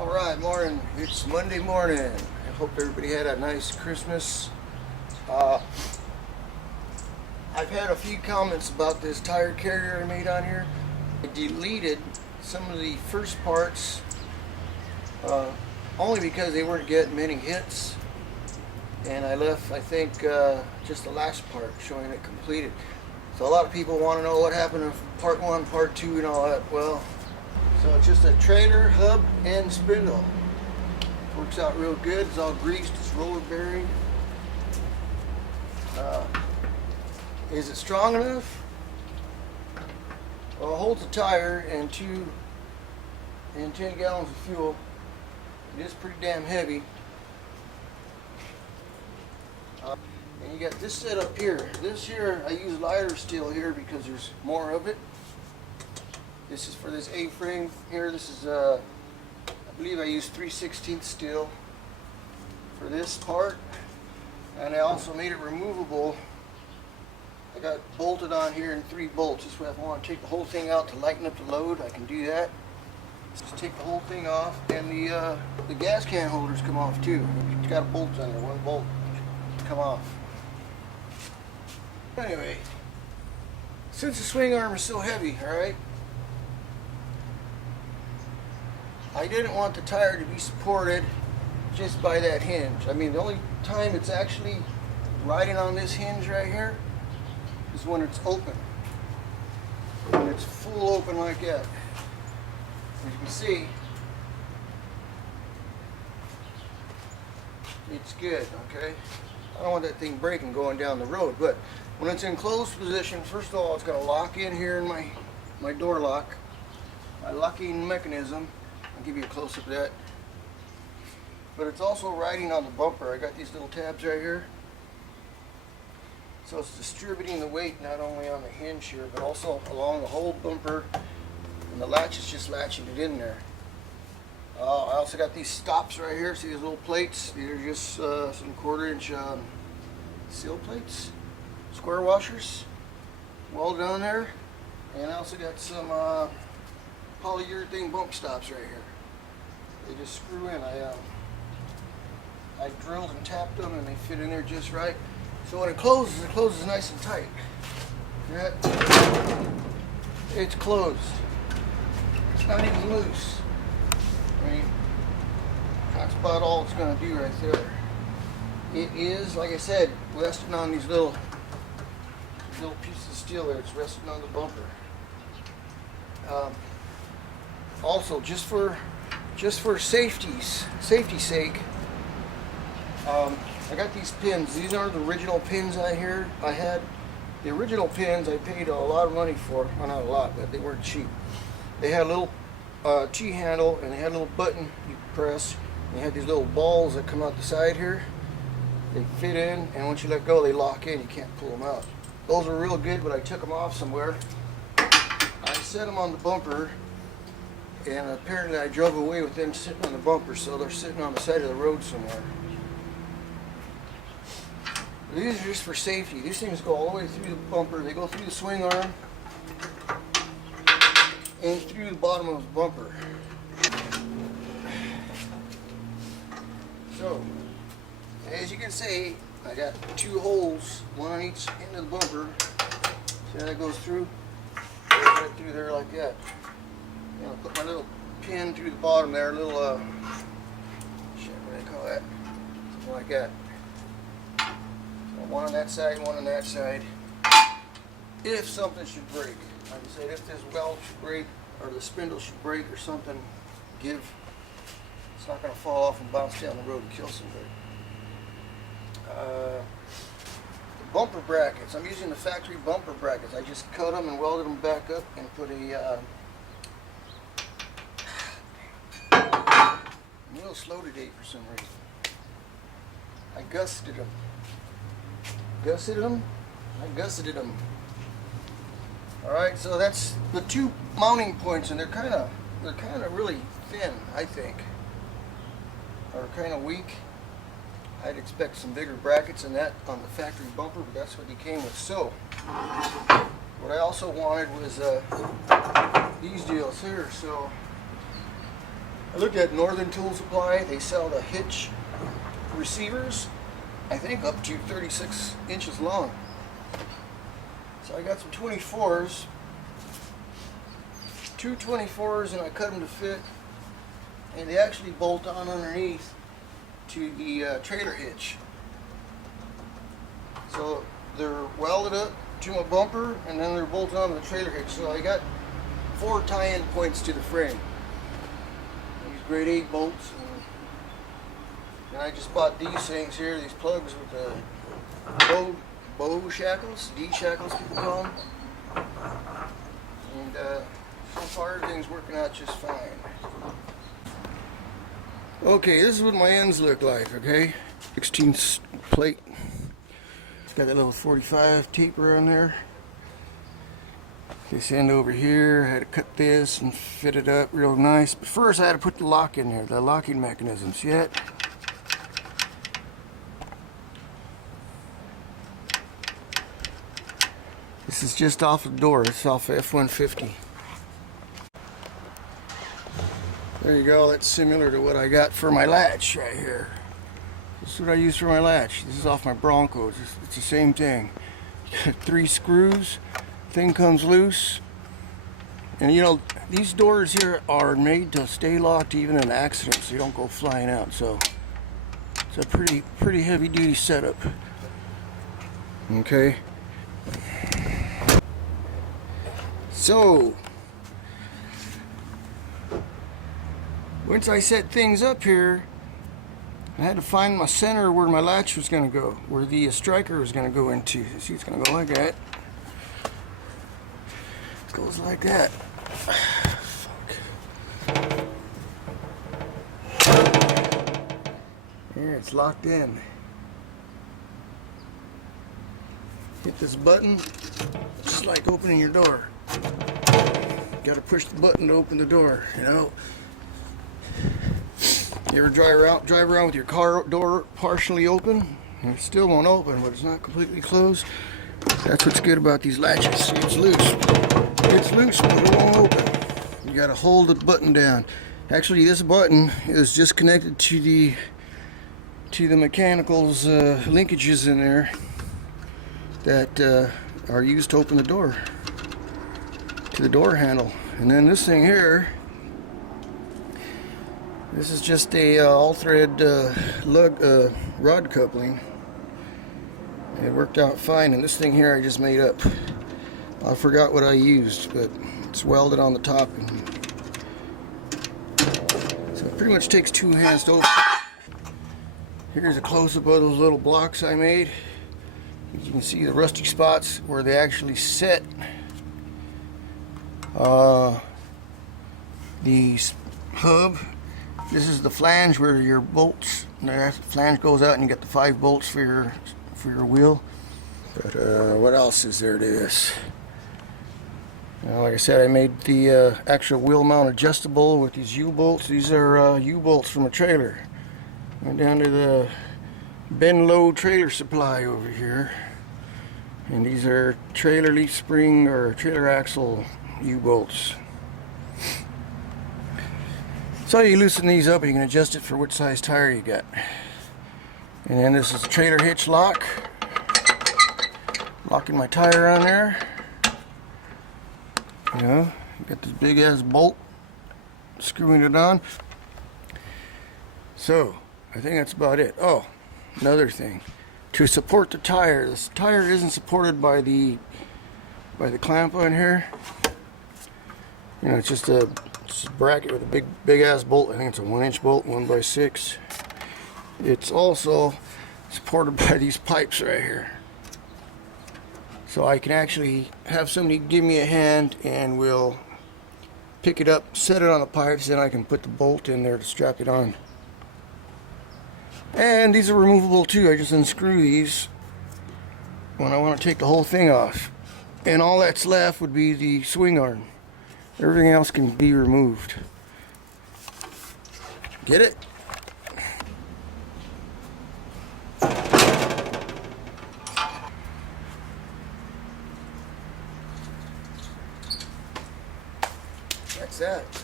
Alright, morning. It's Monday morning. I hope everybody had a nice Christmas. I've had a few comments about this tire carrier I made on here. I deleted some of the first parts only because they weren't getting many hits, and I left, I think, just the last part showing it completed. So a lot of people want to know what happened to part 1, part 2 and all that. Well, so it's just a trailer, hub, and spindle. Works out real good. It's all greased. It's roller bearing. Is it strong enough? Well, it holds a tire and 10 gallons of fuel. It is pretty damn heavy. And you got this set up here. This here, I use lighter steel here because there's more of it. This is for this A-frame here. This is, I believe I used 3/16 steel for this part. And I also made it removable. I got bolted on here in 3 bolts. This way if I want to take the whole thing out to lighten up the load, I can do that. Just take the whole thing off, and the gas can holders come off too. It's got a bolt on there, 1 bolt come off. Anyway, since the swing arm is so heavy, alright, I didn't want the tire to be supported just by that hinge. I mean, the only time it's actually riding on this hinge right here is when it's open. When it's full open like that. As you can see, it's good, okay? I don't want that thing breaking going down the road, but when it's in closed position, first of all, it's going to lock in here in my door lock, my locking mechanism. I'll give you a close-up of that. But it's also riding on the bumper. I got these little tabs right here. So it's distributing the weight not only on the hinge here, but also along the whole bumper. And the latch is just latching it in there. I also got these stops right here. See these little plates? These are just some 1/4-inch seal plates, square washers, welded on there. And I also got some polyurethane bump stops right here. They just screw in. I drilled and tapped them, and they fit in there just right. So when it closes nice and tight. That, it's closed. It's not even loose. I mean, that's about all it's going to do right there. It is, like I said, resting on these little pieces of steel there. It's resting on the bumper. Also, just for safety's sake, I got these pins. These are the original pins I had. The original pins I paid a lot of money for. Well, not a lot, but they weren't cheap. They had a little T-handle, and they had a little button you press. And they had these little balls that come out the side here. They fit in, and once you let go, they lock in. You can't pull them out. Those are real good, but I took them off somewhere. I set them on the bumper, and apparently I drove away with them sitting on the bumper, so they're sitting on the side of the road somewhere. These are just for safety. These things go all the way through the bumper. They go through the swing arm and through the bottom of the bumper. So, as you can see, I got 2 holes, 1 on each end of the bumper. See how that goes through? Right through there like that. And I'll put my little pin through the bottom there, little, shit, what do they call that? Something like that. So 1 on that side, 1 on that side. If something should break. Like I said, if this weld should break, or the spindle should break or something, it's not going to fall off and bounce down the road and kill somebody. The bumper brackets, I'm using the factory bumper brackets. I just cut them and welded them back up and put a I'm a little slow today for some reason. I gusseted them. I gusseted them. Alright, so that's the 2 mounting points, and they're kind of really thin, I think. Or kind of weak. I'd expect some bigger brackets than that on the factory bumper, but that's what they came with. So, what I also wanted was these deals here. So, I looked at Northern Tool Supply. They sell the Hitch Receivers, I think up to 36 inches long. So I got some 24s, two 24s, and I cut them to fit, and they actually bolt on underneath to the trailer hitch. So they're welded up to my bumper, and then they're bolted onto the trailer hitch. So I got 4 tie-in points to the frame. These grade 8 bolts, and I just bought these things here, these plugs with the bow shackles, D shackles people call them. And so far everything's working out just fine. Okay, this is what my ends look like, okay? 16th plate. Got that little 45 taper on there. This end over here, I had to cut this and fit it up real nice. But first I had to put the lock in there, the locking mechanism. See that? This is just off the door. It's off the F-150. There you go. That's similar to what I got for my latch right here. This is what I use for my latch. This is off my Broncos. It's the same thing. You got 3 screws. Thing comes loose. And you know, these doors here are made to stay locked even in an accident, so you don't go flying out. So it's a pretty heavy duty setup. Okay. So once I set things up here, I had to find my center where my latch was going to go, where the striker was going to go into. See, it's going to go like that. It goes like that. Fuck. There, it's locked in. Hit this button, just like opening your door. Got to push the button to open the door, you know. You ever drive around with your car door partially open? And it still won't open, but it's not completely closed. That's what's good about these latches. See, it's loose. It's loose, but it won't open. You got to hold the button down. Actually, this button is just connected to the mechanicals linkages in there that are used to open the door, to the door handle. And then this thing here, this is just a all-thread rod coupling. And it worked out fine. And this thing here I just made up. I forgot what I used, but it's welded on the top. So it pretty much takes 2 hands to open. Here's a close-up of those little blocks I made. You can see the rusty spots where they actually set the hub. This is the flange where your bolts, the flange goes out and you get the 5 bolts for your wheel. But what else is there to this? Like I said, I made the actual wheel mount adjustable with these U-bolts. These are U-bolts from a trailer. Went down to the Ben Low trailer supply over here. And these are trailer leaf spring or trailer axle U-bolts. So you loosen these up and you can adjust it for which size tire you got. And then this is a trailer hitch lock. Locking my tire on there. You know, got this big ass bolt screwing it on. So I think that's about it. Oh, another thing. To support the tire, this tire isn't supported by the clamp on here. You know, it's just a bracket with a big ass bolt. I think it's a 1-inch bolt, 1x6. It's also supported by these pipes right here. So I can actually have somebody give me a hand and we'll pick it up, set it on the pipes, then I can put the bolt in there to strap it on. And these are removable too. I just unscrew these when I want to take the whole thing off. And all that's left would be the swing arm. Everything else can be removed. Get it? That's that.